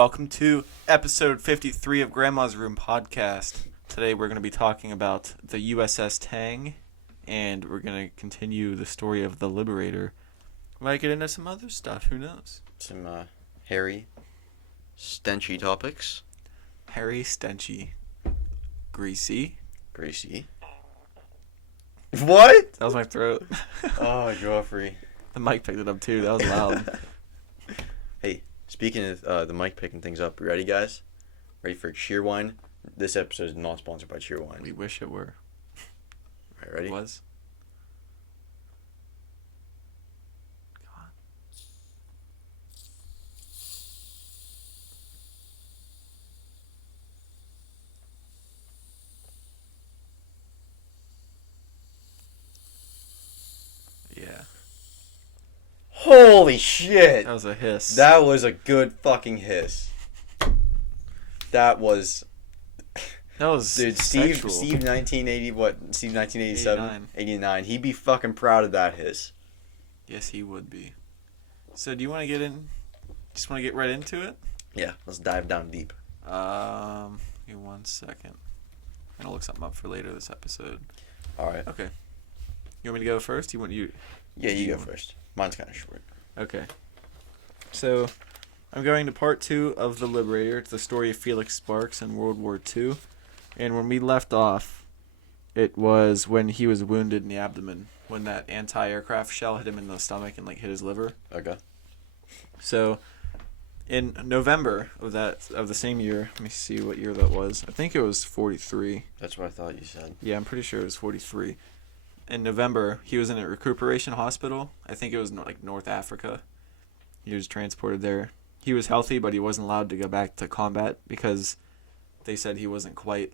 welcome to episode 53 of Grandma's Room podcast. Today we're going to be talking about the USS Tang, and we're going to continue the story of the Liberator. We might get into some other stuff, who knows? Some hairy, stenchy topics. Hairy, stenchy, greasy. Greasy. What? That was my throat. Oh, Joffrey. The mic picked it up too, that was loud. Hey, speaking of the mic picking things up, you ready, guys? Ready for Cheerwine? This episode is not sponsored by Cheerwine. We wish it were. Alright, ready? It was. Yeah. Holy shit! That was a hiss. That was a good fucking hiss. That was... Dude, sexual. Steve 1980, what? Steve 1987? 89. He'd be fucking proud of that hiss. Yes, he would be. So, do you want to get in? Just want to get right into it? Yeah, let's dive down deep. Give me 1 second. I'm gonna look something up for later this episode. Alright. Okay. You want me to go first? Yeah, you go first. Mine's kind of short. Okay. So, I'm going to part 2 of The Liberator. It's the story of Felix Sparks in World War II. And when we left off, it was when he was wounded in the abdomen, when that anti-aircraft shell hit him in the stomach and hit his liver. Okay. So, in November of the same year, let me see what year that was. I think it was 43. That's what I thought you said. Yeah, I'm pretty sure it was 43. In November, he was in a recuperation hospital. I think it was North Africa. He was transported there. He was healthy, but he wasn't allowed to go back to combat because they said he wasn't quite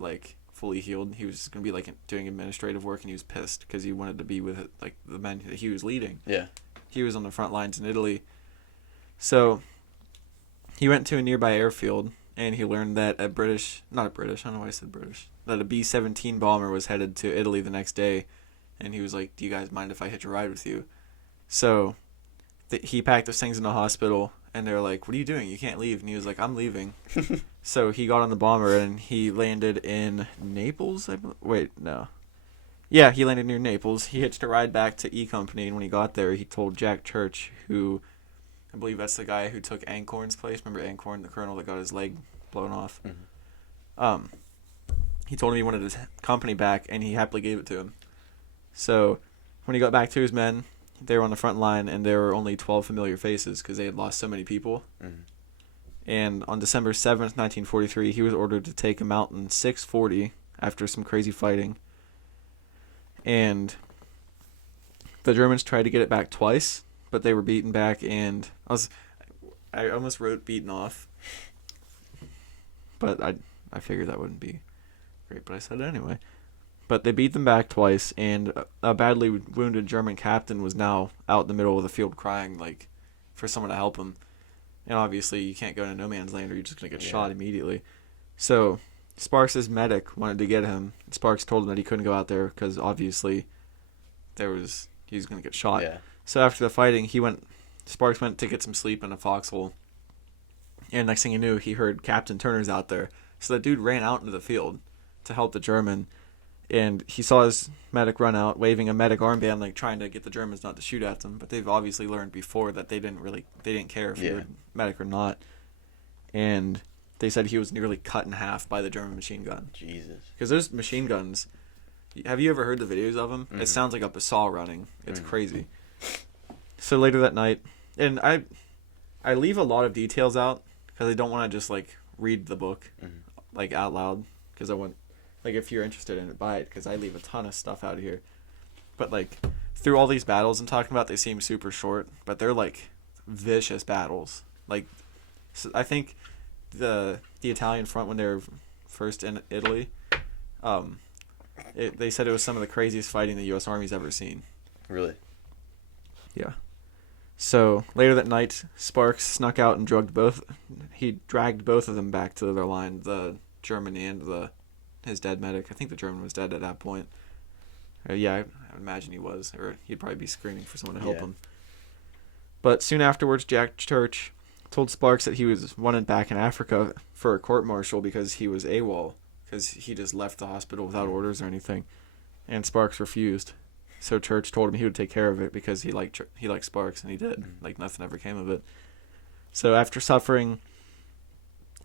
fully healed. He was going to be doing administrative work, and he was pissed because he wanted to be with the men that he was leading. Yeah. He was on the front lines in Italy. So he went to a nearby airfield, and he learned that that a B-17 bomber was headed to Italy the next day. And he was like, do you guys mind if I hitch a ride with you? So he packed his things in the hospital, and they were like, what are you doing? You can't leave. And he was like, I'm leaving. So he got on the bomber, and he landed in Naples. Yeah, he landed near Naples. He hitched a ride back to E Company, and when he got there, he told Jack Church, who I believe that's the guy who took Ancorn's place. Remember Ancorn, the colonel that got his leg blown off? Mm-hmm. He told him he wanted his company back, and he happily gave it to him. So when he got back to his men, they were on the front line, and there were only 12 familiar faces because they had lost so many people. Mm-hmm. And on December 7th, 1943, he was ordered to take a Mountain 640 after some crazy fighting. And the Germans tried to get it back twice, but they were beaten back, and I almost wrote beaten off. But I figured that wouldn't be great, but I said it anyway. But they beat them back twice, and a badly wounded German captain was now out in the middle of the field crying, for someone to help him. And obviously, you can't go into no man's land or you're just going to get shot immediately. So, Sparks' medic wanted to get him. Sparks told him that he couldn't go out there because obviously he was going to get shot. Yeah. So after the fighting, Sparks went to get some sleep in a foxhole. And next thing he knew, he heard Captain Turner's out there. So the dude ran out into the field to help the German. And he saw his medic run out, waving a medic armband, trying to get the Germans not to shoot at them. But they've obviously learned before that they didn't care if he was medic or not. And they said he was nearly cut in half by the German machine gun. Jesus. Because those machine guns, have you ever heard the videos of them? Mm-hmm. It sounds like a saw running. It's crazy. So later that night, and I leave a lot of details out because I don't want to just read the book out loud because I want. If you're interested in it, buy it, because I leave a ton of stuff out here. But, through all these battles I'm talking about, they seem super short, but they're, vicious battles. So I think the Italian front, when they were first in Italy, they said it was some of the craziest fighting the U.S. Army's ever seen. Really? Yeah. So, later that night, Sparks snuck out and he dragged both of them back to their line, the German and his dead medic. I think the German was dead at that point. Yeah, I imagine he was, or he'd probably be screaming for someone to help him. But soon afterwards, Jack Church told Sparks that he was wanted back in Africa for a court-martial because he was AWOL, because he just left the hospital without orders or anything, and Sparks refused. So Church told him he would take care of it because he liked Sparks, and he did. Like, nothing ever came of it. So after suffering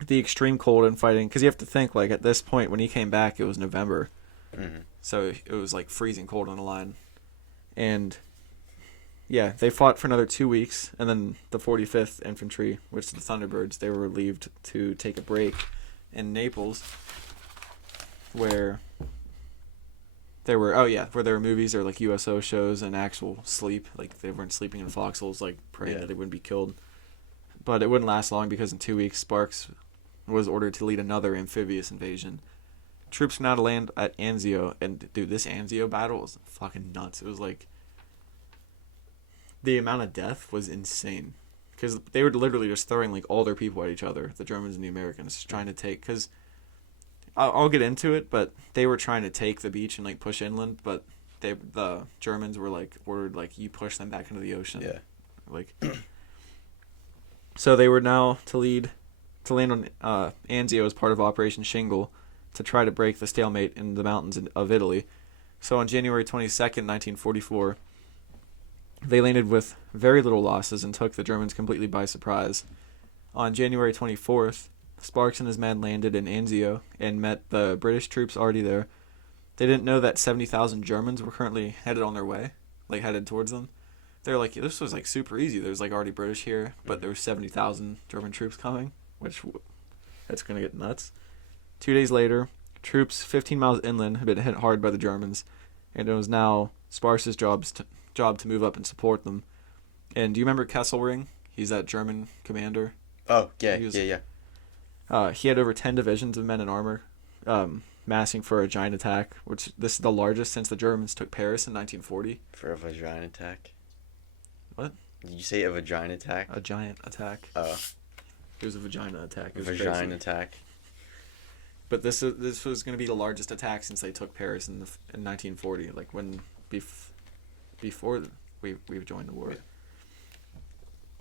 the extreme cold and fighting, because you have to think, like, at this point when he came back, it was November, so it was like freezing cold on the line, and yeah, they fought for another 2 weeks, and then the 45th Infantry, which is the Thunderbirds, they were relieved to take a break in Naples, where there were movies or like USO shows and actual sleep, like they weren't sleeping in foxholes, like praying that they wouldn't be killed. But it wouldn't last long because in 2 weeks, Sparks was ordered to lead another amphibious invasion. Troops were now to land at Anzio, and dude, this Anzio battle was fucking nuts. It was like, the amount of death was insane, because they were literally just throwing like all their people at each other, the Germans and the Americans, trying to take, because I'll get into it, but they were trying to take the beach and like push inland, but the Germans were like ordered, like, you push them back into the ocean. Yeah. Like, so they were now to land on Anzio as part of Operation Shingle to try to break the stalemate in the mountains of Italy. So on January 22nd, 1944, they landed with very little losses and took the Germans completely by surprise. On January 24th, Sparks and his men landed in Anzio and met the British troops already there. They didn't know that 70,000 Germans were currently headed on their way, like headed towards them. They're like, this was like super easy. There's like already British here, but there was 70,000 German troops coming, which that's going to get nuts. 2 days later, troops 15 miles inland had been hit hard by the Germans, and it was now Sparks' job to move up and support them. And do you remember Kesselring? He's that German commander. Oh, yeah, He had over 10 divisions of men in armor, massing for a giant attack, which this is the largest since the Germans took Paris in 1940. For a vagina attack? What? Did you say a vagina attack? A giant attack. Oh. It was a vagina attack. A vagina attack. But this was going to be the largest attack since they took Paris in 1940, like when before we joined the war. Yeah.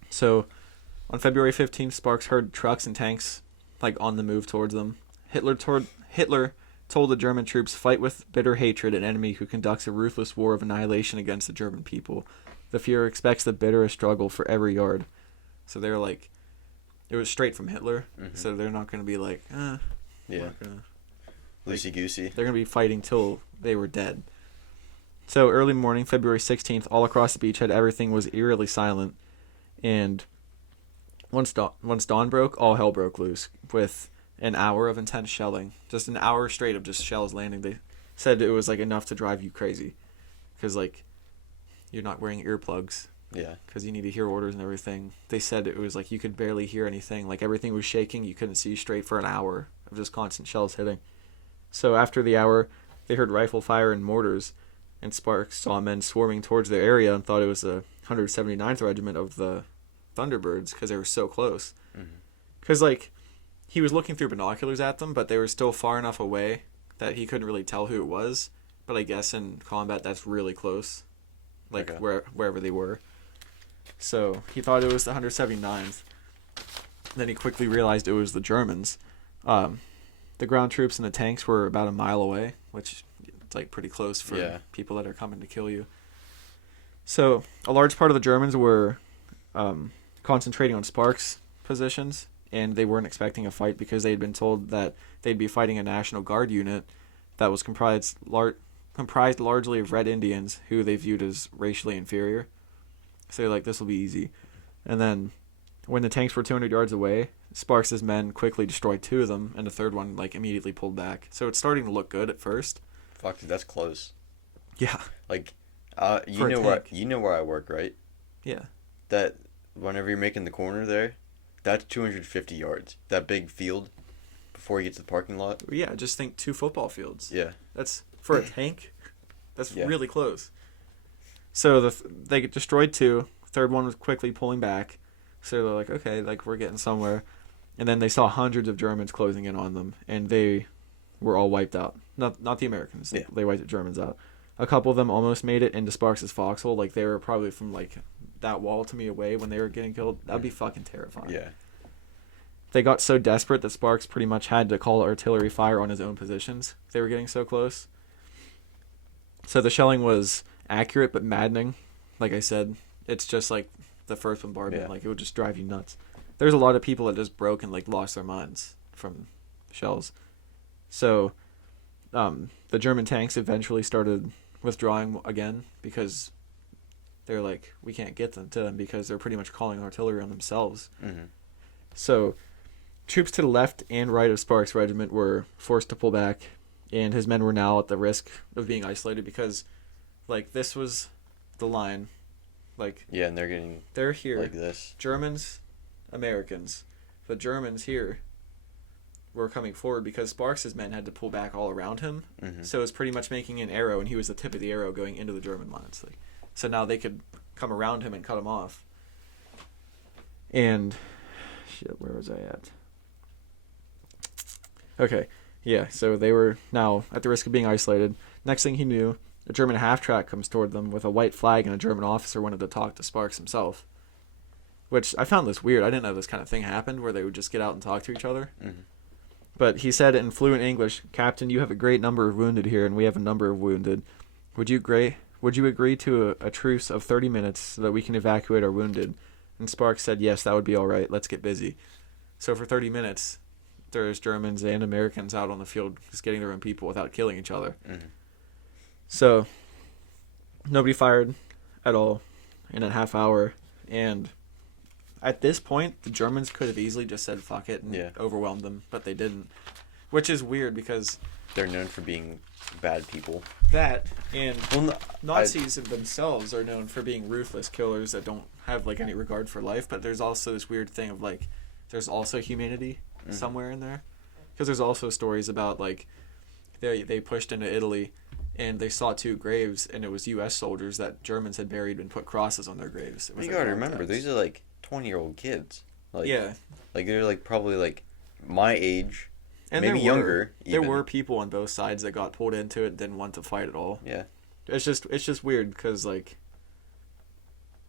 So, on February 15th, Sparks heard trucks and tanks like on the move towards them. Hitler told the German troops, fight with bitter hatred an enemy who conducts a ruthless war of annihilation against the German people. The Fuhrer expects the bitterest struggle for every yard. So they're like, it was straight from Hitler, so they're not going to be like, loosey-goosey. They're going to be fighting till they were dead. So early morning, February 16th, all across the beachhead, everything was eerily silent. And once dawn broke, all hell broke loose with an hour of intense shelling. Just an hour straight of just shells landing. They said it was like enough to drive you crazy, because like you're not wearing earplugs. Yeah. Because you need to hear orders and everything. They said it was like you could barely hear anything. Like everything was shaking. You couldn't see straight for an hour of just constant shells hitting. So after the hour, they heard rifle fire and mortars, and Sparks saw men swarming towards their area and thought it was the 179th Regiment of the Thunderbirds because they were so close. Because like he was looking through binoculars at them, but they were still far enough away that he couldn't really tell who it was. But I guess in combat that's really close, like wherever they were. So he thought it was the 179th. Then he quickly realized it was the Germans. The ground troops and the tanks were about a mile away, which is like pretty close for people that are coming to kill you. So a large part of the Germans were concentrating on Sparks' positions, and they weren't expecting a fight because they had been told that they'd be fighting a National Guard unit that was comprised largely of Red Indians who they viewed as racially inferior. So they're like, this will be easy. And then when the tanks were 200 yards away, Sparks' men quickly destroyed 2 of them, and the third one like immediately pulled back. So it's starting to look good at first. Fuck, dude, that's close. Yeah. Like, you know where I work, right? Yeah. That whenever you're making the corner there, that's 250 yards. That big field before you get to the parking lot. Yeah, just think 2 football fields. Yeah. That's for a tank. That's really close. So they destroyed 2. Third one was quickly pulling back. So they're like, okay, like we're getting somewhere. And then they saw hundreds of Germans closing in on them, and they were all wiped out. Not the Americans. They wiped the Germans out. A couple of them almost made it into Sparks' foxhole. Like they were probably from like that wall to me away when they were getting killed, that'd be fucking terrifying. Yeah. They got so desperate that Sparks pretty much had to call artillery fire on his own positions. They were getting so close. So the shelling was accurate but maddening. Like I said, it's just like the first bombardment. Yeah. Like, it would just drive you nuts. There's a lot of people that just broke and like lost their minds from shells. So the German tanks eventually started withdrawing again because they're like, we can't get them to them because they're pretty much calling artillery on themselves. Mm-hmm. So troops to the left and right of Sparks' regiment were forced to pull back, and his men were now at the risk of being isolated because, like, this was the line. Like, Yeah, and they're here. like this. Germans, Americans. The Germans here were coming forward because Sparks' men had to pull back all around him. Mm-hmm. So it was pretty much making an arrow, and he was the tip of the arrow going into the German lines. Like, so now they could come around him and cut him off. And shit, where was I at? Okay, yeah, so they were now at the risk of being isolated. Next thing he knew, a German half-track comes toward them with a white flag, and a German officer wanted to talk to Sparks himself. Which, I found this weird. I didn't know this kind of thing happened, where they would just get out and talk to each other. Mm-hmm. But he said in fluent English, "Captain, you have a great number of wounded here, and we have a number of wounded. Would you agree to a truce of 30 minutes so that we can evacuate our wounded?" And Sparks said, "Yes, that would be all right. Let's get busy." So for 30 minutes, there's Germans and Americans out on the field just getting their own people without killing each other. Mm-hmm. So nobody fired at all in a half hour. And at this point, the Germans could have easily just said fuck it and overwhelmed them, but they didn't. Which is weird because they're known for being bad people. That and Nazis themselves are known for being ruthless killers that don't have like any regard for life. But there's also this weird thing of like, there's also humanity somewhere in there, because there's also stories about like they pushed into Italy and they saw two graves, and it was U.S. soldiers that Germans had buried and put crosses on their graves. You gotta remember, these are like 20-year-old kids. Like, yeah, like they're like probably like my age. And maybe younger. There were people on both sides that got pulled into it, didn't want to fight at all. Yeah, it's just weird because like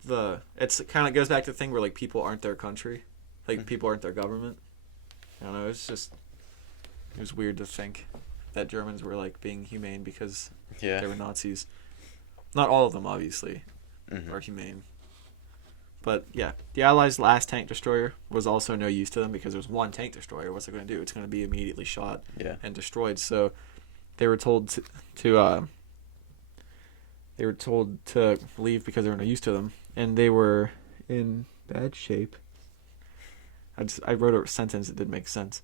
it's kind of goes back to the thing where like people aren't their country, like people aren't their government. I don't know. It was weird to think that Germans were like being humane because they were Nazis. Not all of them, obviously, are humane. But yeah, the Allies' last tank destroyer was also no use to them because there's one tank destroyer. What's it going to do? It's going to be immediately shot and destroyed. So they were told to leave because they were no use to them, and they were in bad shape. I wrote a sentence that didn't make sense.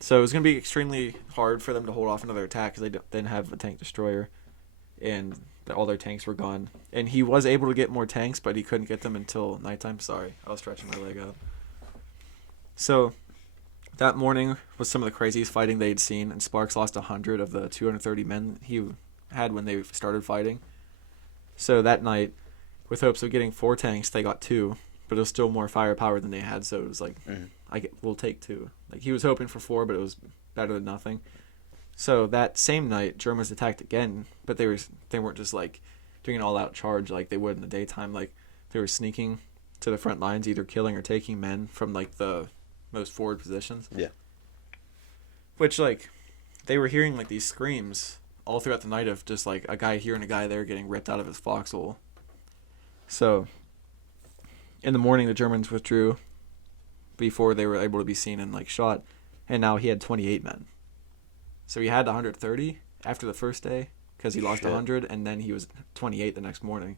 So it was going to be extremely hard for them to hold off another attack because they didn't have a tank destroyer, and all their tanks were gone. And he was able to get more tanks, but he couldn't get them until nighttime. Sorry, I was stretching my leg out. So that morning was some of the craziest fighting they'd seen, and Sparks lost 100 of the 230 men he had when they started fighting. So that night, with hopes of getting 4 tanks, they got 2, but it was still more firepower than they had, so it was like, we'll take 2. Like, he was hoping for 4, but it was better than nothing. So that same night, Germans attacked again, but they weren't just like doing an all-out charge like they would in the daytime. Like, they were sneaking to the front lines, either killing or taking men from like the most forward positions. Yeah. Which, like, they were hearing like these screams all throughout the night of just like a guy here and a guy there getting ripped out of his foxhole. So in the morning, the Germans withdrew before they were able to be seen and like shot, and now he had 28 men. So he had 130 after the first day because he lost 100, and then he was 28 the next morning.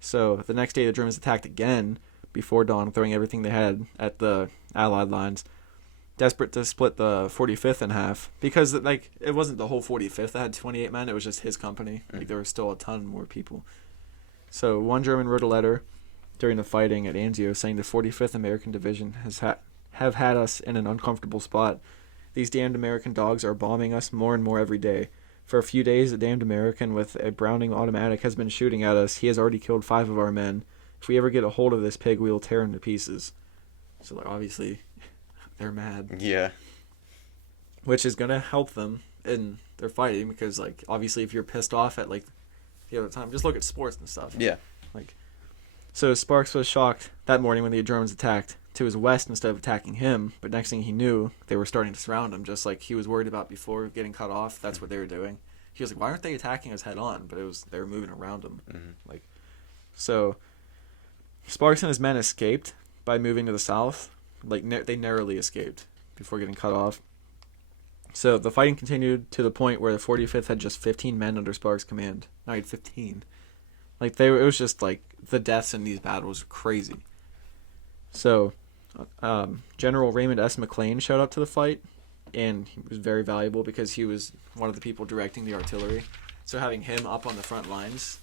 So the next day, the Germans attacked again before dawn, throwing everything they had at the Allied lines, desperate to split the 45th in half because like it wasn't the whole 45th that had 28 men; it was just his company. Like, there was still a ton more people. So one German wrote a letter during the fighting at Anzio saying the 45th American Division have had us in an uncomfortable spot. These damned American dogs are bombing us more and more every day. For a few days, a damned American with a Browning automatic has been shooting at us. He has already killed 5 of our men. If we ever get a hold of this pig, we will tear him to pieces. So, like, obviously, they're mad. Yeah. Which is going to help them in their fighting because, like, obviously if you're pissed off at, like, the other time, just look at sports and stuff. Yeah. Like, So Sparks was shocked that morning when the Germans attacked to his west instead of attacking him, but next thing he knew, they were starting to surround him, just like he was worried about before getting cut off. That's what they were doing. He was like, why aren't they attacking us head on? But they were moving around him. Mm-hmm. So Sparks and his men escaped by moving to the south. They narrowly escaped before getting cut off. So the fighting continued to the point where the 45th had just 15 men under Sparks' command. No, he had 15. It was just the deaths in these battles were crazy. So General Raymond S. McLean showed up to the fight, and he was very valuable because he was one of the people directing the artillery. So having him up on the front lines,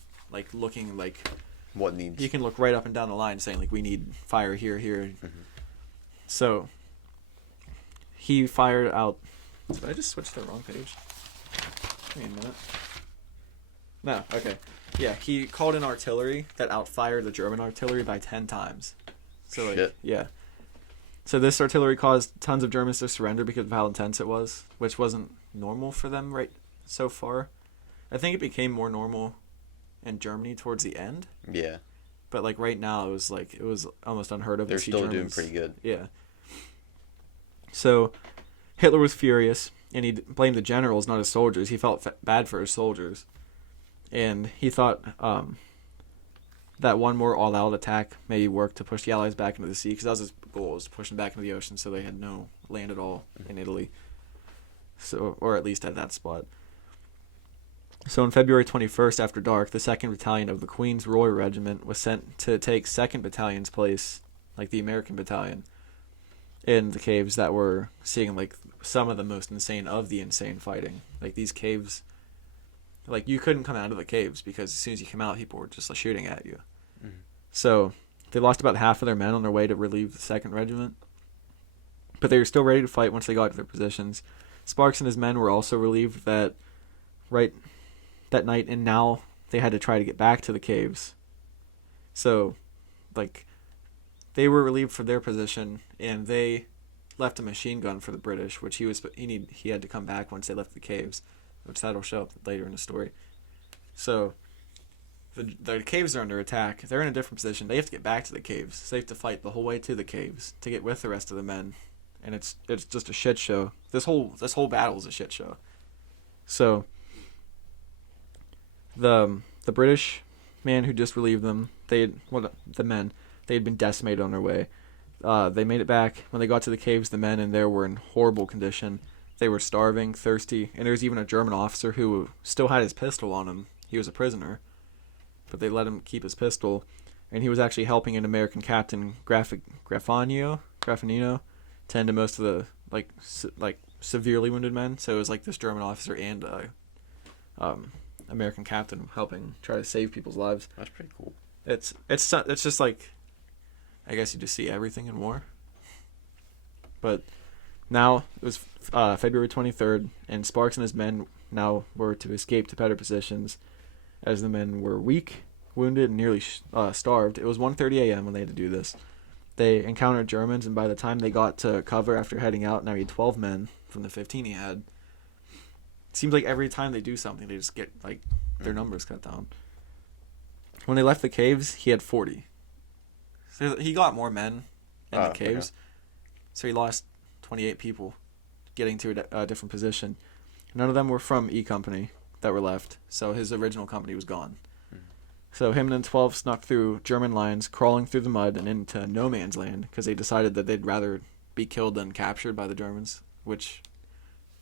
looking what needs. You can look right up and down the line saying we need fire here. Mm-hmm. So he fired out. Did I just switch to the wrong page? Give me a minute. No, okay. Yeah, he called in artillery that outfired the German artillery by 10 times. So Shit. Yeah. So this artillery caused tons of Germans to surrender because of how intense it was, which wasn't normal for them right so far. I think it became more normal in Germany towards the end. Yeah. But right now it was almost unheard of. They're to see still Germans. doing pretty good. Yeah. So Hitler was furious, and he blamed the generals, not his soldiers. He felt bad for his soldiers, and he thought that one more all-out attack maybe worked to push the Allies back into the sea, because that was his goal, was to push them back into the ocean, so they had no land at all in Italy. So, or at least at that spot. So on February 21st, after dark, the 2nd Battalion of the Queen's Royal Regiment was sent to take 2nd Battalion's place, the American battalion, in the caves that were seeing some of the most insane of the insane fighting. These caves, you couldn't come out of the caves because as soon as you came out, people were just shooting at you. Mm-hmm. So they lost about half of their men on their way to relieve the 2nd Regiment, but they were still ready to fight once they got to their positions. Sparks and his men were also relieved that night, and now they had to try to get back to the caves. So they were relieved for their position, and they left a machine gun for the British, which he had to come back once they left the caves, which that'll show up later in the story. So the caves are under attack. They're in a different position. They have to get back to the caves. So they have to fight the whole way to the caves to get with the rest of the men, and it's just a shit show. This whole battle is a shit show. So the British man who just relieved them, they had been decimated on their way. They made it back. When they got to the caves, the men in there were in horrible condition. They were starving, thirsty, and there was even a German officer who still had his pistol on him. He was a prisoner, but they let him keep his pistol, and he was actually helping an American captain, Graffanino, tend to most of the severely wounded men. So it was this German officer and American captain helping try to save people's lives. That's pretty cool. It's just I guess you just see everything in war. But now it was February 23rd, and Sparks and his men now were to escape to better positions, as the men were weak, wounded, and nearly starved. It was 1:30 a.m. when they had to do this. They encountered Germans, and by the time they got to cover after heading out, now he had 12 men from the 15 he had. It seems like every time they do something, they just get their numbers cut down. When they left the caves, he had 40. So he got more men in the caves. Okay. So he lost 28 people getting to a different position. None of them were from E Company that were left, so his original company was gone. So him and the 12 snuck through German lines, crawling through the mud and into no man's land, because they decided that they'd rather be killed than captured by the Germans, which,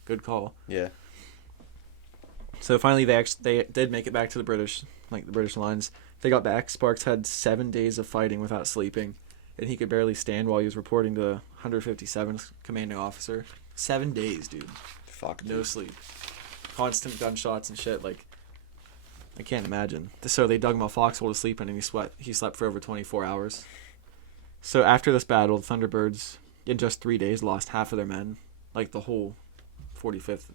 good call. Yeah. So finally they did make it back to the British lines. They got back. Sparks had 7 days of fighting without sleeping, and he could barely stand while he was reporting to the 157th commanding officer. 7 days, dude. Fuck. No sleep. Constant gunshots and shit. I can't imagine. So they dug him a foxhole to sleep in, and he slept for over 24 hours. So after this battle, the Thunderbirds, in just 3 days, lost half of their men. The whole 45th.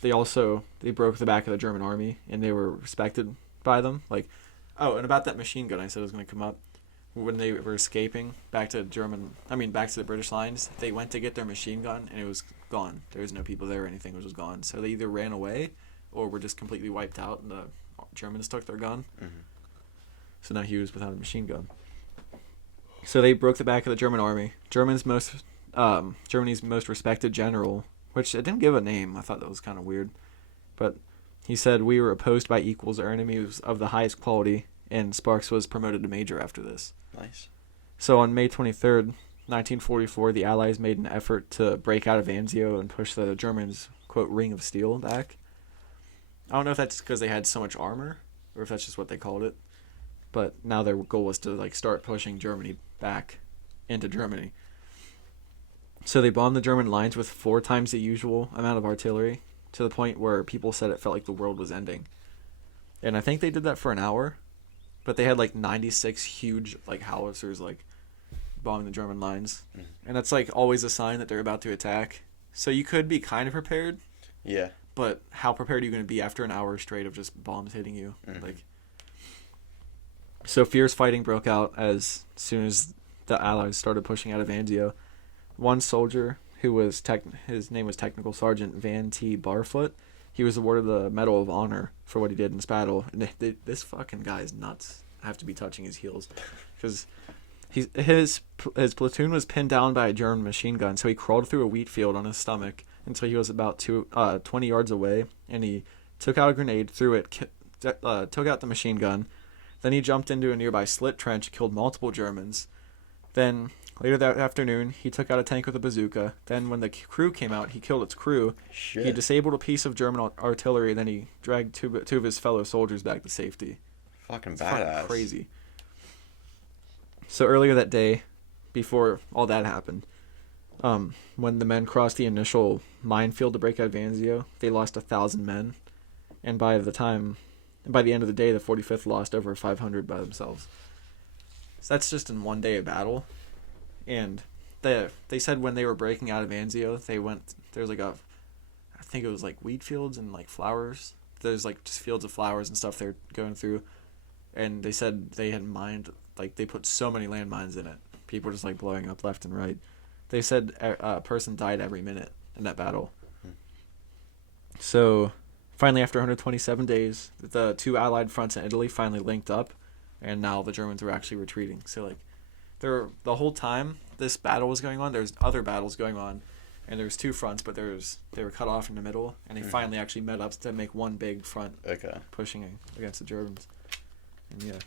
They broke the back of the German army, and they were respected by them. And about that machine gun I said was going to come up. When they were escaping back to the British lines, they went to get their machine gun, and it was gone. There was no people there or anything. It was gone. So they either ran away or were just completely wiped out, and the Germans took their gun. Mm-hmm. So now he was without a machine gun. So they broke the back of the German army. Germany's most respected general, which it didn't give a name. I thought that was kind of weird. But he said, "We were opposed by equals or enemies of the highest quality," and Sparks was promoted to major after this. Nice. So on May 23rd, 1944, the Allies made an effort to break out of Anzio and push the Germans' quote ring of steel back. I don't know if that's because they had so much armor or if that's just what they called it. But now their goal was to like start pushing Germany back into Germany. So they bombed the German lines with 4 times the usual amount of artillery, to the point where people said it felt like the world was ending. And I think they did that for an hour, but they had like 96 huge like howitzers like bombing the German lines. And that's like always a sign that they're about to attack. So you could be kind of prepared. Yeah. But how prepared are you going to be after an hour straight of just bombs hitting you? Like, so fierce fighting broke out as soon as the Allies started pushing out of Anzio. One soldier who was his name was Technical Sergeant Van T. Barfoot. He was awarded the Medal of Honor for what he did in this battle. And this fucking guy is nuts. I have to be touching his heels because his platoon was pinned down by a German machine gun. So he crawled through a wheat field on his stomach until he was about 20 yards away, and he took out a grenade, threw it, took out the machine gun. Then he jumped into a nearby slit trench, killed multiple Germans. Then, later that afternoon, he took out a tank with a bazooka. Then, when the crew came out, he killed its crew. Shit. He disabled a piece of German artillery, then he dragged two of his fellow soldiers back to safety. Fucking It's badass. fucking crazy. So earlier that day, before all that happened, when the men crossed the initial minefield to break out of Anzio, they lost 1,000 men. And by the end of the day, the 45th lost over 500 by themselves. So that's just in one day of battle. And they said when they were breaking out of Anzio, there's like I think it was like wheat fields and like flowers. There's like just fields of flowers and stuff they're going through. And they said they had mined, like they put so many landmines in it. People were just like blowing up left and right. They said a person died every minute in that battle. So finally, after 127 days, the 2 Allied fronts in Italy finally linked up, and now the Germans were actually retreating. So like, the whole time this battle was going on, there's other battles going on, and there's 2 fronts, but they were cut off in the middle, and they finally actually met up to make one big front, pushing against the Germans. And yeah,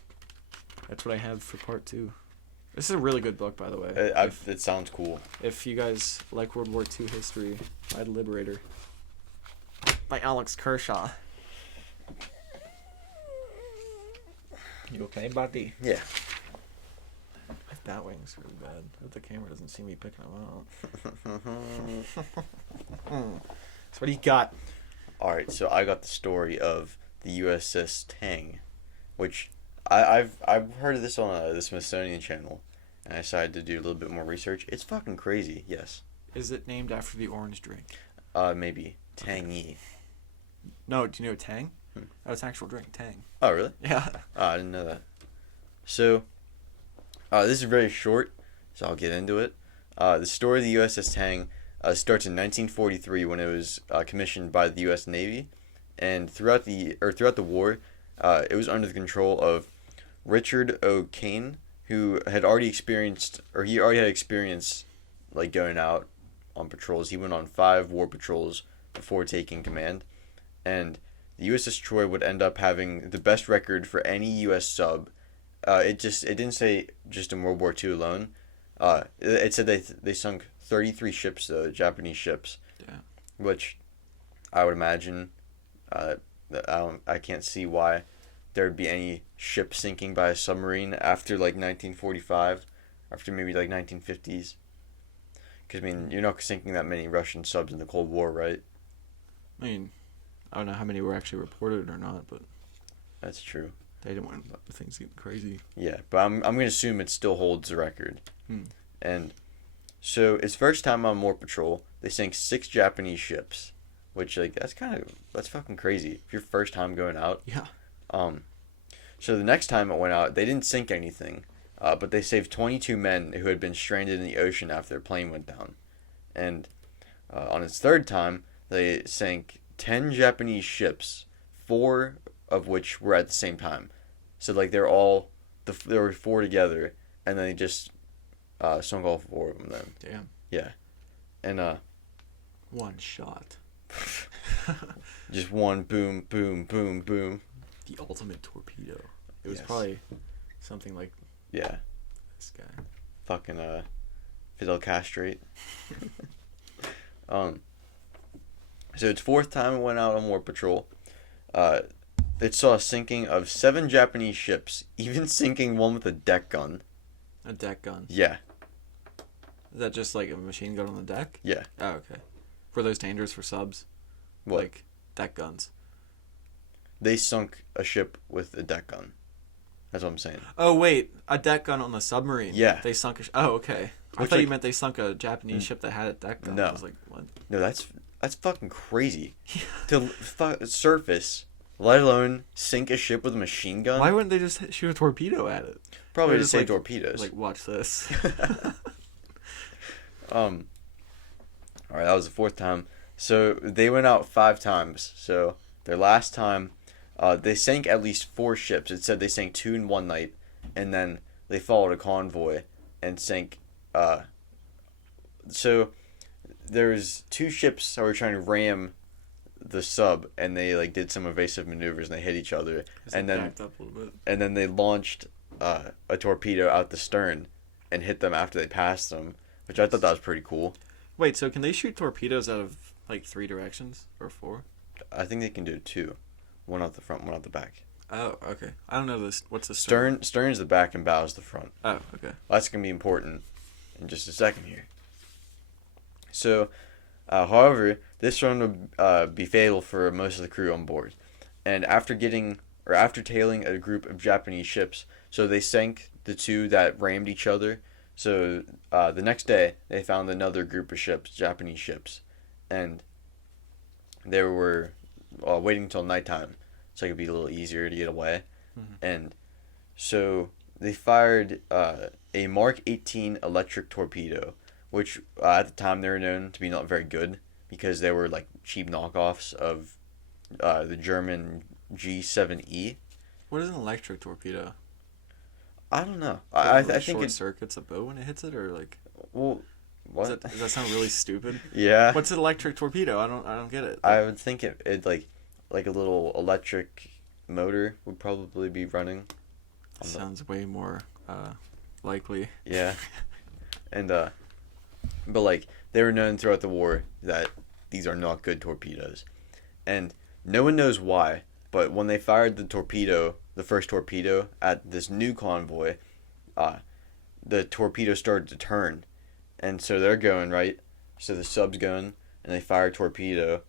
that's what I have for part 2. This is a really good book, by the way. It sounds cool. If you guys like World War II history, buy The Liberator by Alex Kershaw. You okay, buddy? Yeah. My bat wings really bad. If the camera doesn't see me picking them up. So what do you got? Alright, so I got the story of the USS Tang, which I've heard of this on the Smithsonian channel, and I decided to do a little bit more research. It's fucking crazy, yes. Is it named after the orange drink? Maybe. Tangy. No, do you know Tang? Oh, it's an actual drink, Tang. Oh, really? Yeah. I didn't know that. So, this is very short, so I'll get into it. The story of the USS Tang starts in 1943 when it was commissioned by the U.S. Navy, and throughout the war, it was under the control of Richard O'Kane, who had already had experience like going out on patrols. He went on 5 war patrols before taking command, and the USS Troy would end up having the best record for any U.S. sub. It didn't say just in World War II alone. It said they sunk 33 ships, Japanese ships. Yeah. Which I would imagine. I can't see why there would be any ship sinking by a submarine after like 1945, after maybe like 1950s. Because I mean, you're not sinking that many Russian subs in the Cold War, right? I mean, I don't know how many were actually reported or not, but That's true. they didn't want things getting crazy. Yeah, but I'm gonna assume it still holds the record. And so its first time on war patrol, they sank 6 Japanese ships, which like that's fucking crazy. If your first time going out. Yeah. So the next time it went out, they didn't sink anything, but they saved 22 men who had been stranded in the ocean after their plane went down. And on its third time, they sank 10 Japanese ships, 4 of which were at the same time. So like they're all there were 4 together, and then they just sunk all 4 of them. Then Damn. yeah, and One shot. just one boom, boom, boom, boom. The ultimate torpedo. It was Yes. probably something like Yeah, this guy. fucking Fidel Castro. So its 4th time it went out on war patrol. It saw a sinking of 7 Japanese ships, even sinking one with a deck gun. A deck gun. Yeah, Is that just like a machine gun on the deck? yeah. Oh, okay. Were those dangerous for subs? What? Like deck guns. They sunk a ship with a deck gun. That's what I'm saying. Oh wait, a deck gun on the submarine. Yeah. They sunk a. Oh okay. I Which, thought you like- meant they sunk a Japanese ship that had a deck gun. No. I was like, what? No, that's fucking crazy. To surface, let alone sink a ship with a machine gun. Why wouldn't they just shoot a torpedo at it? Probably Or to just, save like- torpedoes. Like, watch this. Alright, that was the 4th time. So they went out 5 times. So their last time, they sank at least 4 ships. It said they sank 2 in one night, and then they followed a convoy and sank. So there's 2 ships that were trying to ram the sub, and they like did some evasive maneuvers and they hit each other, and then backed up a little bit. and then they launched a torpedo out the stern and hit them after they passed them, which I thought that was pretty cool. Wait, so can they shoot torpedoes out of like 3 directions or 4? I think they can do 2, one out the front, one out the back. Oh, okay. I don't know this. What's the stern? Stern's the back and bow's the front. Oh, okay. That's gonna be important in just a second here. So, however, this run would be fatal for most of the crew on board, and after tailing a group of Japanese ships, so they sank the 2 that rammed each other. So the next day they found another group of ships, Japanese ships, and they were waiting until nighttime so it could be a little easier to get away. Mm-hmm. And so they fired a Mark 18 electric torpedo, which at the time they were known to be not very good because they were like cheap knockoffs of the German G7E. What is an electric torpedo? I don't know. I I think short it's circuits a boat when it hits it, or like. well. What? Does that sound really stupid? Yeah. What's an electric torpedo? I don't get it. I would think it like a little electric motor would probably be running. Sounds way more likely. Yeah. And but like they were known throughout the war that these are not good torpedoes. And no one knows why, but when they fired the first torpedo at this new convoy, the torpedo started to turn. And so they're going, right? So the sub's going, and they fire a torpedo,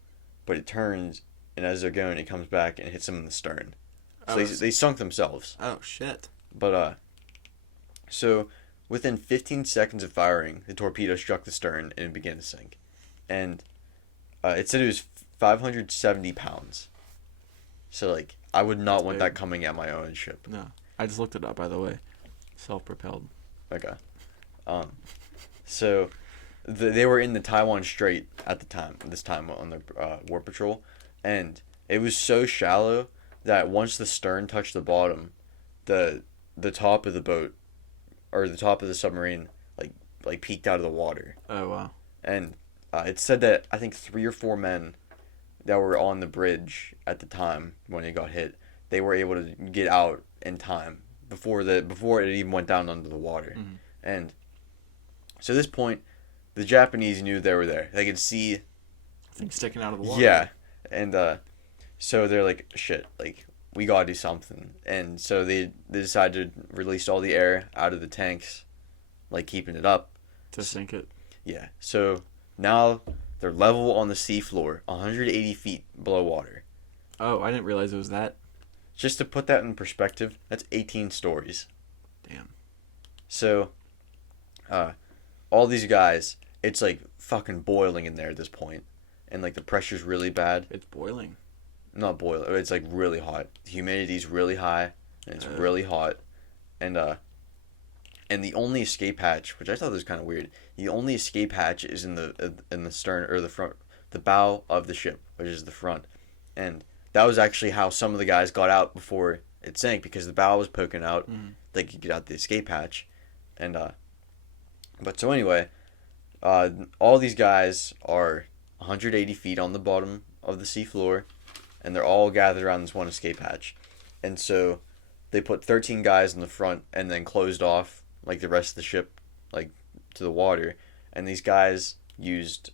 but it turns, and as they're going, it comes back and hits them in the stern. So they sunk themselves. Oh, shit. But, so within 15 seconds of firing, the torpedo struck the stern and it began to sink. And it said it was 570 pounds. So, like, I would not That's want big. that coming at my own ship. No. I just looked it up, by the way. Self-propelled. Okay. So they were in the Taiwan Strait at the time, this time on the war patrol, and it was so shallow that once the stern touched the bottom, the top of the boat or the top of the submarine like peeked out of the water. Oh, wow. And it said that I think 3 or 4 men that were on the bridge at the time when it got hit, they were able to get out in time before it even went down under the water. Mm-hmm. And so at this point, the Japanese knew they were there. They could see. Things sticking out of the water. Yeah, and so they're like, shit, like we gotta do something. And so they decided to release all the air out of the tanks, like keeping it up. To sink it. Yeah. So now they're level on the seafloor, 180 feet below water. Oh, I didn't realize it was that. Just to put that in perspective, that's 18 stories. Damn. So, all these guys, it's like fucking boiling in there at this point, and like the pressure's really bad. It's boiling. Not boiling. It's like really hot. The humidity's really high, and it's really hot, and the only escape hatch, which I thought was kind of weird. The only escape hatch is in the stern or the front, the bow of the ship, which is the front, and that was actually how some of the guys got out before it sank because the bow was poking out. Mm. they could get out the escape hatch, and but so anyway, all these guys are 180 feet on the bottom of the seafloor, and they're all gathered around this one escape hatch, and so they put 13 guys in the front and then closed off like the rest of the ship, like to the water, and these guys used.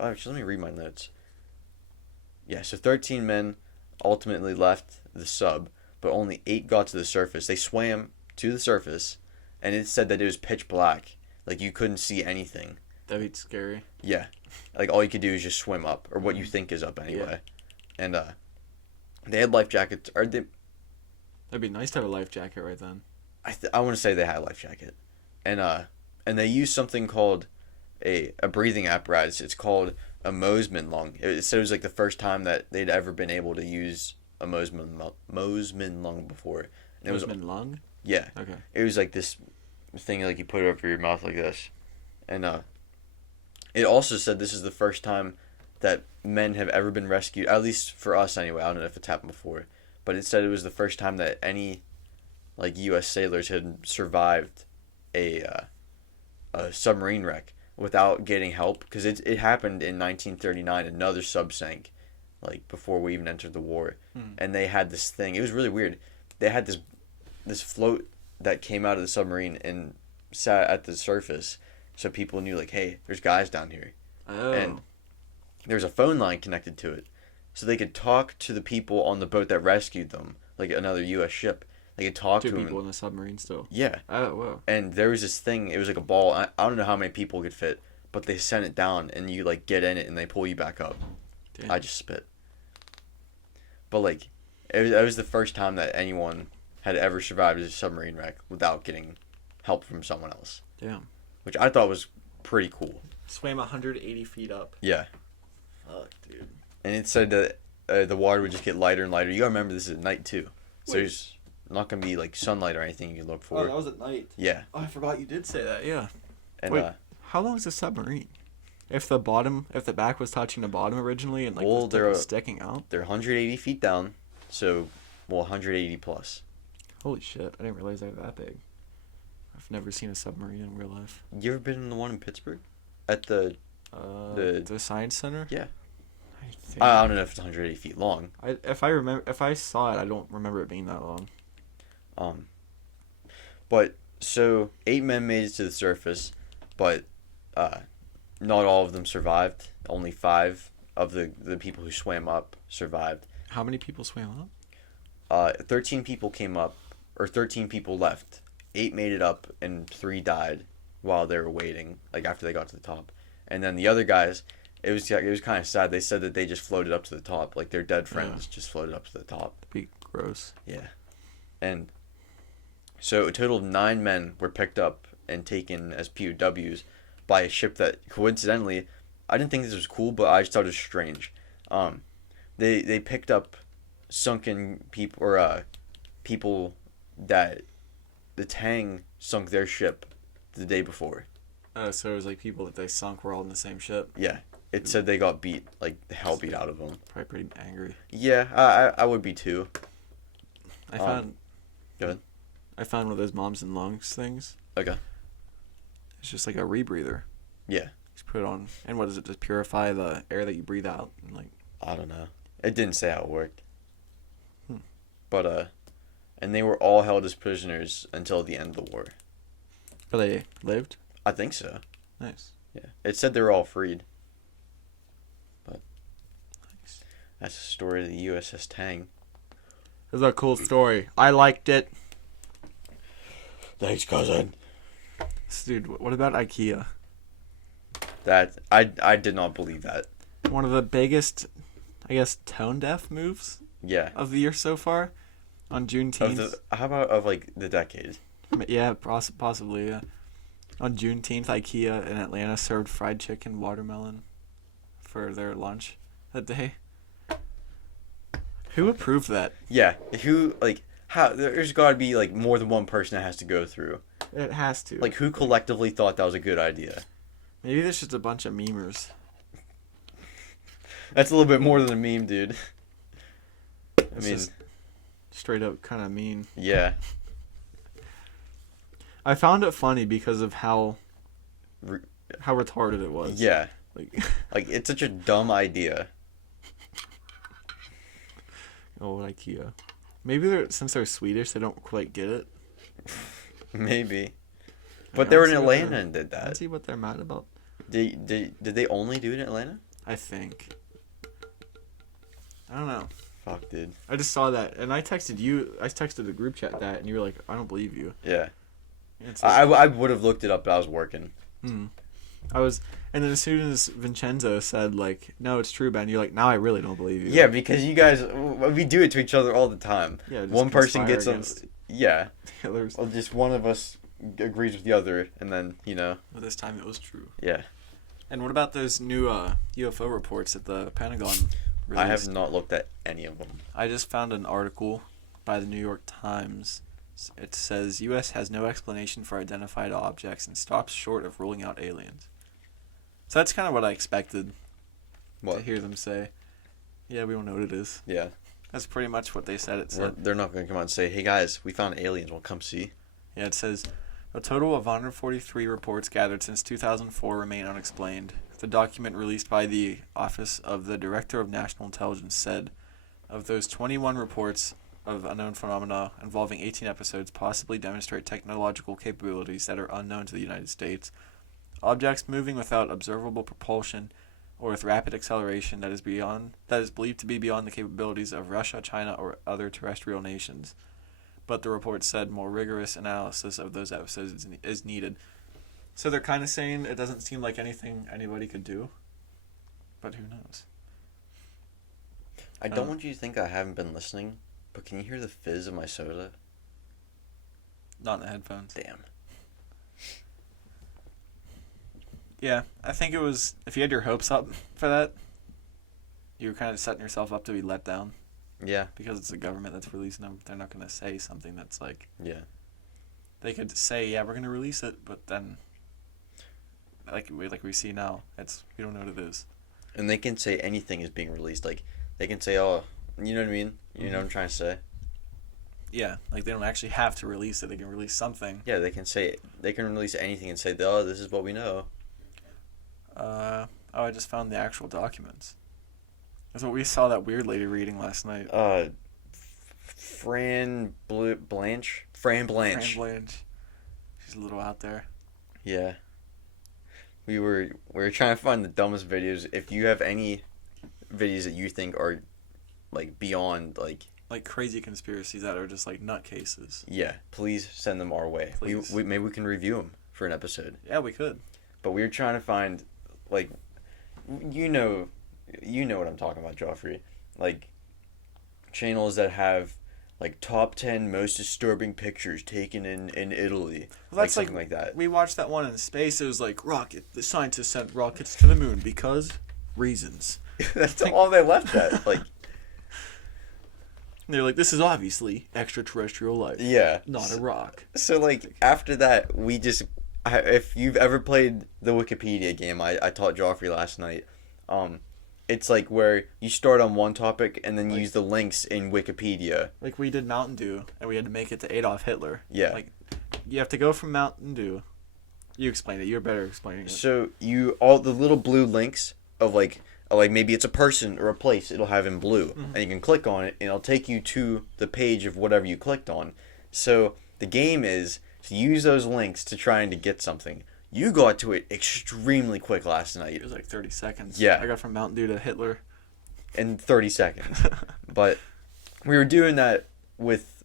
Actually, let me read my notes. Yeah, so 13 men ultimately left the sub, but only 8 got to the surface. They swam to the surface, and it said that it was pitch black. Like, you couldn't see anything. That'd be scary. Yeah. Like, all you could do is just swim up, or what you think is up anyway. Yeah. And, they had life jackets. That'd be nice to have a life jacket right then. I want to say they had a life jacket. And they used something called a breathing apparatus. It's called a Mosman lung. It said it was like the first time that they'd ever been able to use a Mosman lung before. And Mosman lung? Yeah. Okay. It was like this thing like you put it over your mouth like this. And it also said this is the first time that men have ever been rescued, at least for us anyway. I don't know if it's happened before. But it said it was the first time that any like U.S. sailors had survived a submarine wreck without getting help, because it happened in 1939. Another sub sank, like before we even entered the war, and they had this thing. It was really weird. They had this float that came out of the submarine and sat at the surface, so people knew like, hey, there's guys down here, and there's a phone line connected to it, so they could talk to the people on the boat that rescued them, like another U.S. ship. They could talk to them. People in the submarine still. Yeah. Oh, wow. And there was this thing, it was like a ball. I don't know how many people could fit, but they sent it down and you like get in it and they pull you back up. Damn. I just spit. But like, it was the first time that anyone had ever survived a submarine wreck without getting help from someone else. Damn. Which I thought was pretty cool. Swam 180 feet up. Yeah. Fuck, dude. And it said that the water would just get lighter and lighter. You gotta remember this is at night too. So there's not gonna be like sunlight or anything you can look for. Oh, that was at night. Yeah. Oh, I forgot you did say that. Yeah. And wait, how long is a submarine? If the back was touching the bottom originally and like the tip was sticking out? They're 180 feet down, so 180 plus. Holy shit! I didn't realize they were that big. I've never seen a submarine in real life. You ever been in the one in Pittsburgh? At the Science Center? Yeah. I don't know if it's 180 feet long. If I saw it, I don't remember it being that long. But so 8 men made it to the surface, but not all of them survived. Only 5 of the people who swam up survived. How many people swam up? 13 people came up, or 13 people left. 8 made it up, and 3 died while they were waiting, like after they got to the top. And then the other guys, it was kind of sad. They said that they just floated up to the top, like their dead friends just floated up to the top. That'd be gross. Yeah, and so a total of 9 men were picked up and taken as POWs by a ship that coincidentally, I didn't think this was cool, but I just thought it was strange. They picked up sunken people, or people that the Tang sunk their ship the day before. So it was like people that they sunk were all in the same ship. Yeah, it said they got beat, like the hell beat out of them. Probably pretty angry. Yeah, I would be too. Go ahead. I found one of those moms and lungs things. Okay. It's just like a rebreather. Yeah. Just put it on, and what does it? Just purify the air that you breathe out, and like. I don't know. It didn't say how it worked. But and they were all held as prisoners until the end of the war. But they lived? I think so. Nice. Yeah. It said they were all freed. But nice. That's the story of the USS Tang. It was a cool story. I liked it. Thanks, cousin. Dude, what about Ikea? That I did not believe that. One of the biggest, I guess, tone deaf moves. Yeah. Of the year so far, on Juneteenth. How about of like the decade? Yeah, possibly. Yeah. On Juneteenth, Ikea in Atlanta served fried chicken watermelon for their lunch that day. Who approved that? Yeah. Who, like, how? There's got to be like more than one person that has to go through. It has to. Like, who collectively thought that was a good idea? Maybe there's just a bunch of memers. That's a little bit more than a meme, dude. I mean, just straight up kind of mean. Yeah. I found it funny because of how Re- retarded it was. Yeah. Like, Like, it's such a dumb idea. oh, Ikea. Maybe since they're Swedish, they don't quite get it. Maybe. But they were in Atlanta and did that. Let's see what they're mad about. Did they only do it in Atlanta? I think. I don't know. Fuck, dude. I just saw that, and I texted you. I texted the group chat that, and you were like, "I don't believe you." Yeah. Like, I would have looked it up, but I was working. I was, and then as soon as Vincenzo said like, "No, it's true, Ben," you're like, "Now I really don't believe you." Yeah, because you guys, we do it to each other all the time. Yeah. One person gets them. against Yeah. Hitler's. Well, just one of us agrees with the other, and then But this time it was true. Yeah. And what about those new UFO reports that the Pentagon released? I have not looked at any of them. I just found an article by the New York Times. It says U.S. has no explanation for identified objects and stops short of ruling out aliens. So that's kind of what I expected to hear them say. Yeah, we don't know what it is. Yeah. That's pretty much what they said. It said. They're not going to come out and say, "Hey guys, we found aliens. We'll come see." Yeah, it says a total of 143 reports gathered since 2004 remain unexplained. The document released by the Office of the Director of National Intelligence said, of those 21 reports of unknown phenomena involving 18 episodes possibly demonstrate technological capabilities that are unknown to the United States. Objects moving without observable propulsion or with rapid acceleration that is believed to be beyond the capabilities of Russia, China, or other terrestrial nations. But the report said more rigorous analysis of those episodes is needed. So they're kind of saying it doesn't seem like anything anybody could do. But who knows? I don't want you to think I haven't been listening, but can you hear the fizz of my soda? Not in the headphones. Damn. Yeah, I think it was, if you had your hopes up for that, you were kind of setting yourself up to be let down. Yeah. Because it's the government that's releasing them. They're not going to say something that's like... Yeah. They could say, yeah, we're going to release it, but then, like we see now, we don't know what it is. And they can say anything is being released. Like, they can say, oh, you know what I mean? You know what I'm trying to say? Yeah, like they don't actually have to release it. They can release something. Yeah, they can release anything and say, oh, this is what we know. I just found the actual documents. That's what we saw that weird lady reading last night. Fran Blanche. Fran Blanche. She's a little out there. Yeah. We were trying to find the dumbest videos. If you have any videos that you think are like beyond like crazy conspiracies that are just like nutcases. Yeah, please send them our way. Please. We maybe we can review them for an episode. Yeah, we could. But we were trying to find like you know what I'm talking about, Joffrey. Like channels that have like top 10 most disturbing pictures taken in Italy. Well, that's something like that. We watched that one in space. It was like the scientists sent rockets to the moon because reasons. That's all they left at. Like they're like, this is obviously extraterrestrial life. Yeah. Not a rock. So like after that, if you've ever played the Wikipedia game, I taught Joffrey last night. It's like where you start on one topic and then use the links in Wikipedia. Like we did Mountain Dew, and we had to make it to Adolf Hitler. Yeah. Like, you have to go from Mountain Dew. You explain it. You're better explaining it. So all the little blue links of like maybe it's a person or a place, it'll have in blue, and you can click on it, and it'll take you to the page of whatever you clicked on. So the game is to use those links to trying to get something. You got to it extremely quick last night. It was like 30 seconds. Yeah. I got from Mountain Dew to Hitler. In 30 seconds. But we were doing that with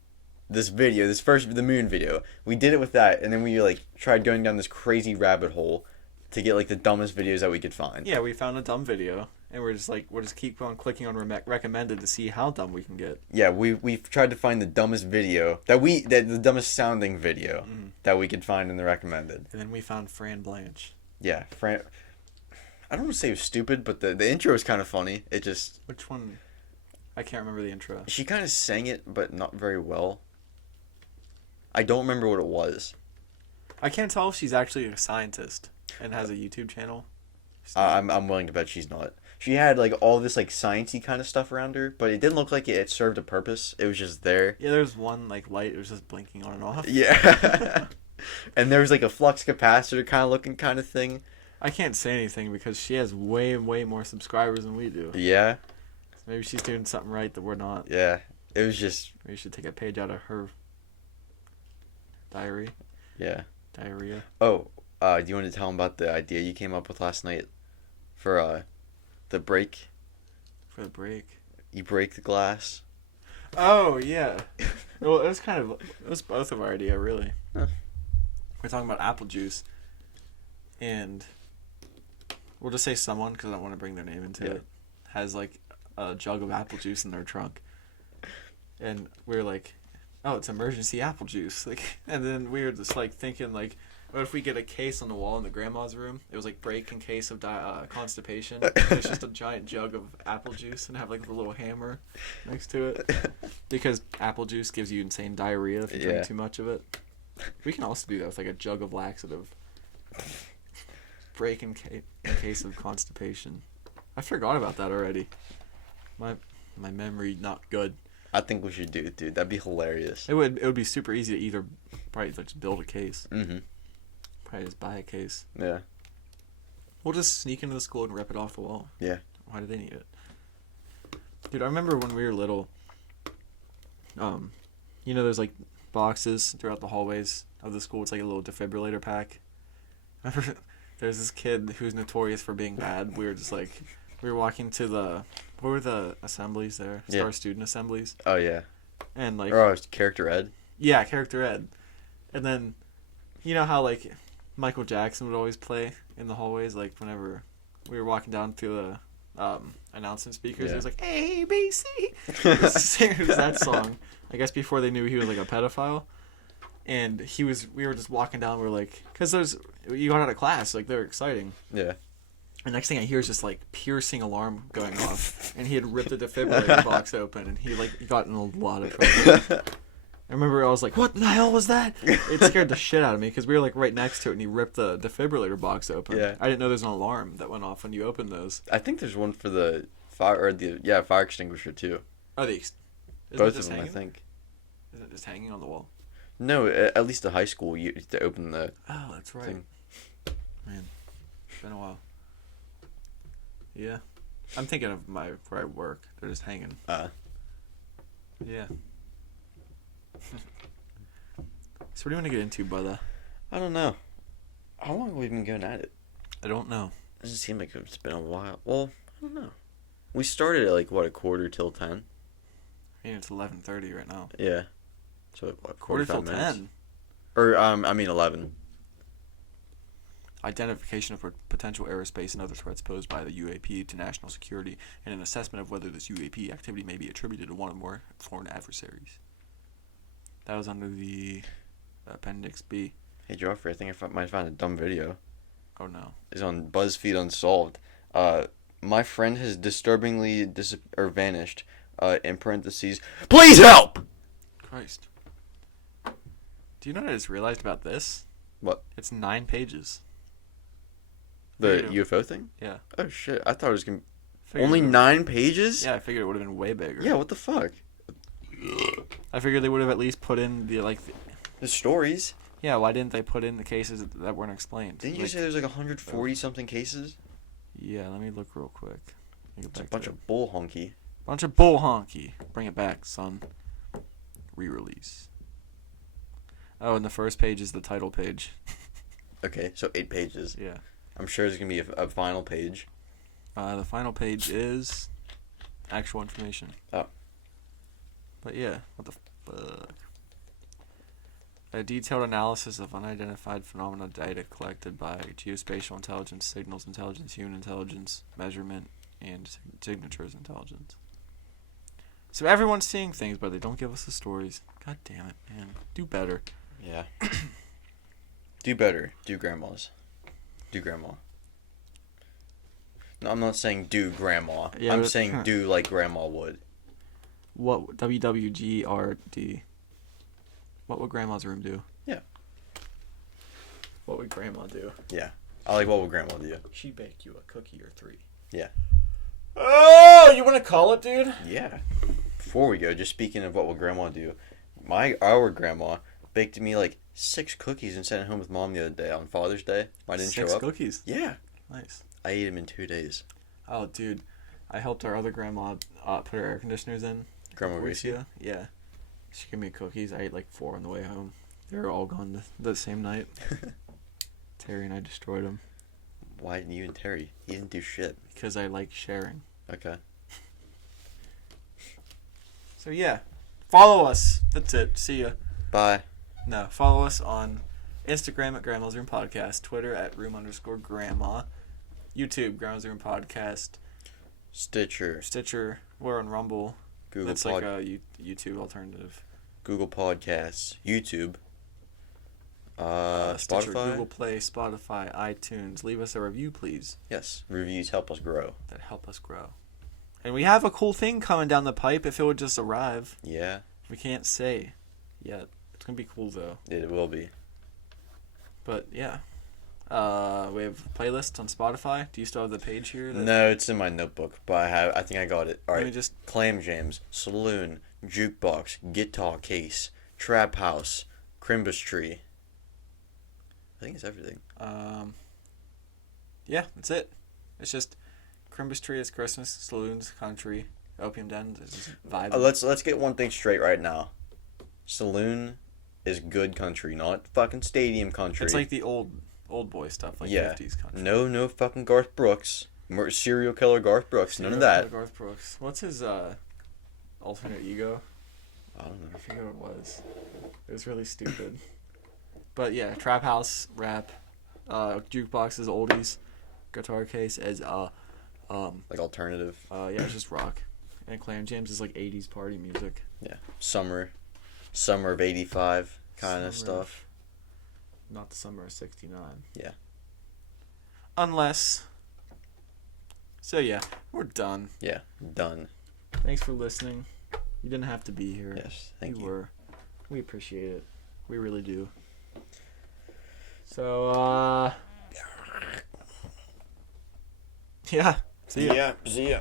this video, the moon video. We did it with that, and then we like tried going down this crazy rabbit hole to get like the dumbest videos that we could find. Yeah, we found a dumb video, and we'll just keep on clicking on recommended to see how dumb we can get. Yeah, we've tried to find the dumbest video the dumbest sounding video that we could find in the recommended. And then we found Fran Blanche. Yeah, Fran. I don't want to say it was stupid, but the intro is kind of funny. It just... Which one? I can't remember the intro. She kind of sang it, but not very well. I don't remember what it was. I can't tell if she's actually a scientist and has a YouTube channel. I'm willing to bet she's not. She had like all this like sciencey kind of stuff around her, but it didn't look like it served a purpose. It was just there. Yeah, there's one like light. It was just blinking on and off. Yeah. And there was like a flux capacitor kind of looking kind of thing. I can't say anything because she has way more subscribers than we do. Yeah. So maybe she's doing something right that we're not. Yeah. It was just. Maybe we should take a page out of her diary. Yeah. Diarrhea. Oh, do you want to tell them about the idea you came up with last night for the break? For the break. You break the glass. Oh yeah. Well, it was both of our idea really. Huh. We're talking about apple juice, and we'll just say someone because I don't want to bring their name into it has like a jug of apple juice in their trunk, and we were like, oh, it's emergency apple juice, like, and then we were just like thinking like, what if we get a case on the wall in the grandma's room? It was like break in case of constipation. It's just a giant jug of apple juice and have like a little hammer next to it. Because apple juice gives you insane diarrhea if you drink too much of it. We can also do that with like a jug of laxative. Break in case of constipation. I forgot about that already. My memory not good. I think we should do it, dude. That'd be hilarious. It would be super easy to either probably just build a case. Mm-hmm. Probably just buy a case. Yeah. We'll just sneak into the school and rip it off the wall. Yeah. Why do they need it? Dude, I remember when we were little, there's like boxes throughout the hallways of the school. It's like a little defibrillator pack. There's this kid who's notorious for being bad. We were walking to what were the assemblies there? Star student assemblies. Oh, yeah. And like... Oh, character ed? Yeah, character ed. And then, you know how like Michael Jackson would always play in the hallways, like whenever we were walking down through the announcement speakers, it was like A B C. It was that song. I guess before they knew he was like a pedophile, and we were just walking down. We were like, because you got out of class, like they're exciting. Yeah. And next thing I hear is just like piercing alarm going off, and he had ripped the defibrillator box open, and he got in a lot of trouble. I remember I was like, what the hell was that? It scared the shit out of me because we were like right next to it and he ripped the defibrillator box open. Yeah. I didn't know there's an alarm that went off when you open those. I think there's one for the fire fire extinguisher too. Are they? Both of them, I think. Is it just hanging on the wall? No, at least at high school you have to open the. Oh, that's right. Thing. Man, it's been a while. Yeah, I'm thinking of where I work. They're just hanging. Yeah. So what do you want to get into, brother? I don't know. How long have we been going at it? I don't know. It doesn't seem like it's been a while. Well, I don't know. We started at like what, 10:45? I mean, it's 11:30 right now. Yeah. So what, 10:45 minutes? 10. Or 11. Identification of potential aerospace and other threats posed by the UAP to national security, and an assessment of whether this UAP activity may be attributed to one or more foreign adversaries. That was under the Appendix B. Hey, Joffrey, I think I might find a dumb video. Oh, no. It's on BuzzFeed Unsolved. My friend has disturbingly vanished. In parentheses, please help! Christ. Do you know what I just realized about this? What? It's 9 pages. The UFO thing? Yeah. Oh, shit. I thought it was going to be... Only 9 pages? Yeah, I figured it would have been way bigger. Yeah, what the fuck? I figured they would have at least put in the stories. Yeah, why didn't they put in the cases that weren't explained? Didn't you say there's like 140 something cases? Yeah, let me look real quick. It's a bunch of bull honky. Bunch of bull honky. Bring it back, son. Re-release. Oh, and the first page is the title page. Okay, so 8 pages. Yeah. I'm sure there's going to be a final page. The final page is actual information. Oh. But yeah, what the fuck? A detailed analysis of unidentified phenomena data collected by geospatial intelligence, signals intelligence, human intelligence, measurement, and signatures intelligence. So everyone's seeing things, but they don't give us the stories. God damn it, man. Do better. Yeah. Do better. Do grandmas. Do grandma. No, I'm not saying do grandma. Yeah, I'm saying do like grandma would. What WWGRD? What would grandma's room do? Yeah. What would grandma do? Yeah. I like what would grandma do. She baked you a cookie or 3. Yeah. Oh, you want to call it, dude? Yeah. Before we go, just speaking of what would grandma do, our grandma baked me like 6 cookies and sent it home with Mom the other day on Father's Day. I didn't show up. 6 cookies? Yeah. Nice. I ate them in 2 days. Oh, dude. I helped our other grandma put her air conditioners in. Grandma Gracie? Yeah. She gave me cookies. I ate like 4 on the way home. They were all gone the same night. Terry and I destroyed them. Why didn't you and Terry? He didn't do shit. Because I like sharing. Okay. So yeah. Follow us. That's it. See ya. Bye. No, follow us on Instagram at Grandma's Room Podcast, Twitter at room_grandma, YouTube, Grandma's Room Podcast, Stitcher. We're on Rumble. Google That's like a YouTube alternative. Google Podcasts. YouTube. Stitcher, Spotify. Google Play, Spotify, iTunes. Leave us a review, please. Yes. Reviews help us grow. That help us grow. And we have a cool thing coming down the pipe if it would just arrive. Yeah. We can't say yet. It's going to be cool, though. It will be. But, yeah. We have playlists on Spotify. Do you still have the page here? No, it's in my notebook, but I think I got it. All right. Let me just... Clam Jams, Saloon, Jukebox, Guitar Case, Trap House, Crimbus Tree. I think it's everything. Yeah, that's it. It's just Crimbus Tree is Christmas, Saloons, Country, Opium Den is just vibe. Let's get one thing straight right now. Saloon is good country, not fucking stadium country. It's like the old boy stuff, like 50s country. No fucking Garth Brooks. Serial killer Garth Brooks. None of that. Garth Brooks. What's his alternate ego? I don't know. I forget what it was. It was really stupid. But yeah, Trap House, rap, Jukebox is oldies, Guitar Case is like alternative. Yeah, it's just rock, and Clam Jams is like 80s party music. Yeah, summer of '85 kind of stuff. Not the summer of '69. Yeah. Unless. So yeah, we're done. Yeah, done. Thanks for listening. You didn't have to be here. Yes, thank you. We appreciate it. We really do. So, yeah. See ya. See ya.